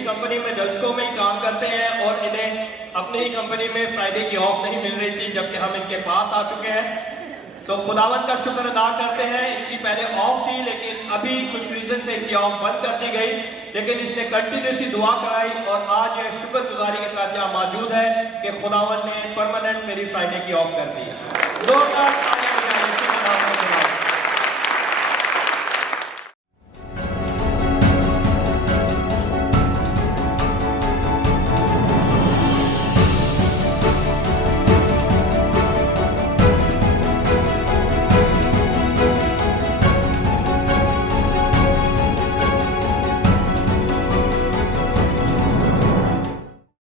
इसी कंपनी में डल्सको में ही काम करते हैं और इन्हें अपनी ही कंपनी में फ्राइडे की ऑफ नहीं मिल रही थी, जबकि हम इनके पास आ चुके हैं। तो खुदावंद का शुक्र अदा करते हैं। इनकी पहले ऑफ थी, लेकिन अभी कुछ रीजन से इनकी ऑफ बंद कर दी गई, लेकिन इसने कंटिन्यूसली दुआ कराई और आज ये शुक्रगुजारी के साथ यहाँ मौजूद है कि खुदावंद ने परमानेंट मेरी फ्राइडे की ऑफ कर दी। जोरदार तालियां बजाएं इसके नाम पे।